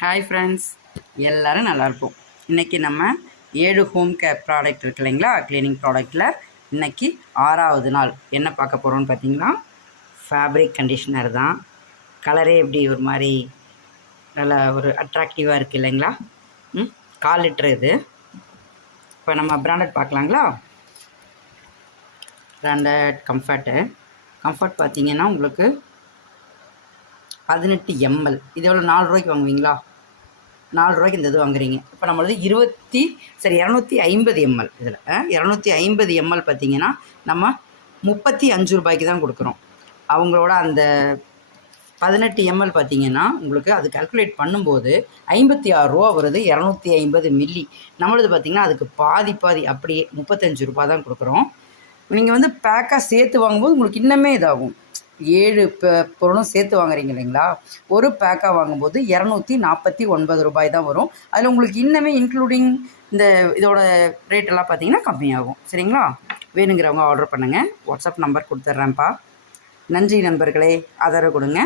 Hi friends, எல்லோரும் நல்லாயிருக்கும். இன்றைக்கி நம்ம 7 ஹோம் கேர் ப்ராடக்ட் இருக்கு இல்லைங்களா, க்ளீனிங் ப்ராடக்டில் இன்றைக்கி 6வது நாள் என்ன பார்க்க போகிறோன்னு பார்த்தீங்கன்னா, ஃபேப்ரிக் கண்டிஷ்னர் தான். கலரே எப்படி ஒரு மாதிரி நல்லா ஒரு அட்ராக்டிவாக இருக்குது இல்லைங்களா. 1/4 லிட்டர் இது. இப்போ நம்ம பிராண்டட் பார்க்கலாங்களா. பிராண்டட் கம்ஃபர்ட் பார்த்தீங்கன்னா உங்களுக்கு 18 ml. இது எவ்வளோ, 4 ரூபாய்க்கு வாங்குவீங்களா? 4 ரூபாய்க்கு இந்த இது வாங்குறீங்க. இப்போ நம்மளது 250 ml. இதில் 250 ml பார்த்தீங்கன்னா நம்ம 35 ரூபாய்க்கு தான் கொடுக்குறோம். அவங்களோட அந்த 18 ml பார்த்தீங்கன்னா உங்களுக்கு அது கால்குலேட் பண்ணும்போது 56 ரூபா வருது. 250 மில்லி. நம்மளது பார்த்திங்கன்னா அதுக்கு பாதி அப்படியே 35 ரூபா தான் கொடுக்குறோம். நீங்கள் பேக்காக சேர்த்து வாங்கும்போது உங்களுக்கு இன்னமே இதாகும். 7 பொருளும் சேர்த்து வாங்குறீங்க இல்லைங்களா, ஒரு பேக்காக வாங்கும்போது 249 ரூபாய் தான் வரும். அதில் உங்களுக்கு இன்னமே இன்க்ளூடிங் இந்த இதோட ரேட்டெல்லாம் பார்த்தீங்கன்னா கம்மியாகும். சரிங்களா, வேணுங்கிறவங்க ஆர்டர் பண்ணுங்கள். வாட்ஸ்அப் நம்பர் கொடுத்துட்றேன்ப்பா. நன்றி நண்பர்களே, ஆதரவு கொடுங்க.